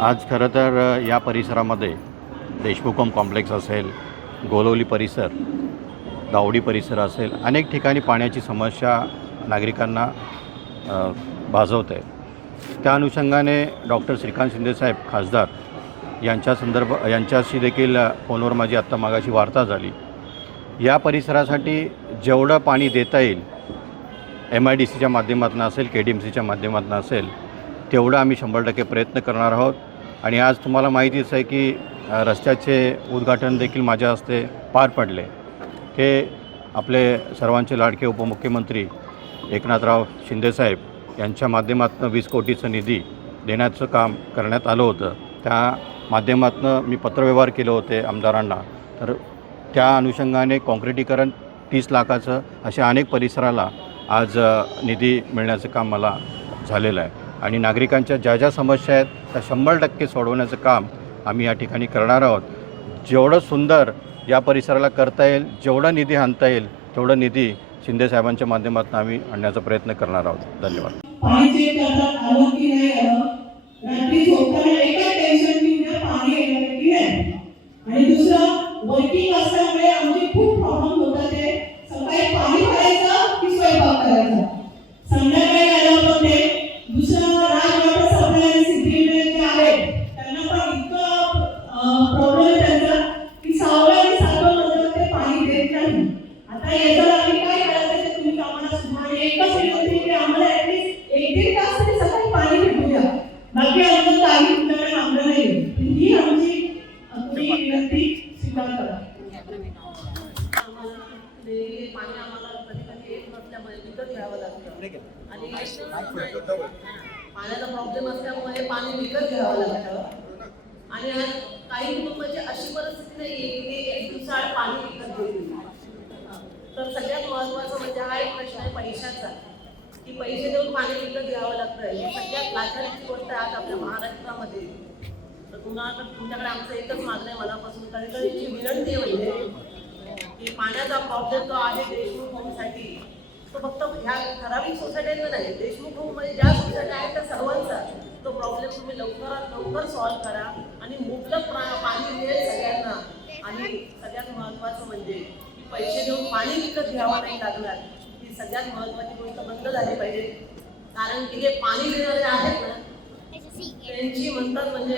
आज खरं तर या परिसरामध्ये देशमुखम कॉम्प्लेक्स असेल गोलवली परिसर दावडी परिसर असेल अनेक ठिकाणी पाण्याची समस्या नागरिकांना अ, भाजवत आहे त्या अनुषंगाने डॉक्टर श्रीकांत शिंदेसाहेब खासदार यांच्या संदर्भ यांच्याशी देखील फोनवर माझी आत्ता मागाशी वार्ता झाली. या परिसरासाठी जेवढं पाणी देता येईल एम आय डी सीच्या माध्यमातून असेल के डी एम सीच्या माध्यमातून असेल तेवढं आम्ही शंभर टक्के प्रयत्न करणार आहोत. आणि आज तुम्हाला माहितीच आहे की रस्त्याचे उद्घाटन देखील माझ्या हस्ते पार पडले. हे आपले सर्वांचे लाडके उपमुख्यमंत्री एकनाथराव शिंदेसाहेब यांच्या माध्यमातून वीस कोटीचं निधी देण्याचं काम करण्यात आलं होतं. त्या माध्यमातून मी पत्रव्यवहार केले होते आमदारांना. तर त्या अनुषंगाने काँक्रिटीकरण तीस लाखाचं अशा अनेक परिसराला आज निधी मिळण्याचं काम मला झालेलं आहे. आणि नागरिकांच्या ज्या ज्या समस्या आहेत त्या शंभर टक्के सोडवण्याचं काम आम्ही या ठिकाणी करणार आहोत. जेवढं सुंदर या परिसराला करता येईल जेवढा निधी आणता येईल तेवढं निधी शिंदेसाहेबांच्या माध्यमातून आम्ही आणण्याचा प्रयत्न करणार आहोत. धन्यवाद. आणि दुसरं वर्किंग असल्यामुळे आमचे खूप प्रॉब्लेम याच्यावर आम्ही काय करायचं ते तुम्ही आम्हाला सुद्धा आणि एकच विनंती आहे की आम्हाला ऍटलीस्ट एक दीड तास तरी सकाळी पाणी भेटू द्या बाकी आमचं काही नाही ही आमची तुम्ही विनंती स्वीकार करा. पाणी आम्हाला कधी कधी येत नसल्यामुळे विकत घ्यावं लागतं आणि पाण्याचा प्रॉब्लेम असल्यामुळे पाणी विकत घ्यावं लागतं. आणि काही कुटुंबाची अशी परिस्थिती नाही की ते एक दिवसाआड पाणी विकत घेऊन महत्वाचं म्हणजे हा एक प्रश्न आहे पैशाचा. की पैसे देऊन पाणी विकत घ्यावं लागतं. ही सगळ्यात लाचारीची गोष्ट आज आपल्या महाराष्ट्रामध्ये. तर तुम्हाला तुमच्याकडे आमचं एकच मागणं आहे मनापासून. कधी कधीची विनंती म्हणजे की पाण्याचा प्रॉब्लेम जो आहे देशमुख होमसाठी तो फक्त ह्या ठराविक सोसायटीचा नाही देशमुख होम म्हणजे ज्या सोसायटी आहेत त्या सर्वांचा तो प्रॉब्लेम तुम्ही लवकरात लवकर सॉल्व्ह करा. आणि मुबलक पाणी मिळेल सगळ्यांना आणि सगळ्यात महत्त्वाचं म्हणजे की पैसे देऊन पाणी विकत घ्यावं नाही लागणार. ही सगळ्यात महत्त्वाची गोष्ट बंद झाली पाहिजे. कारण की जे पाणी देणारे आहेत ना त्यांची म्हणतात म्हणजे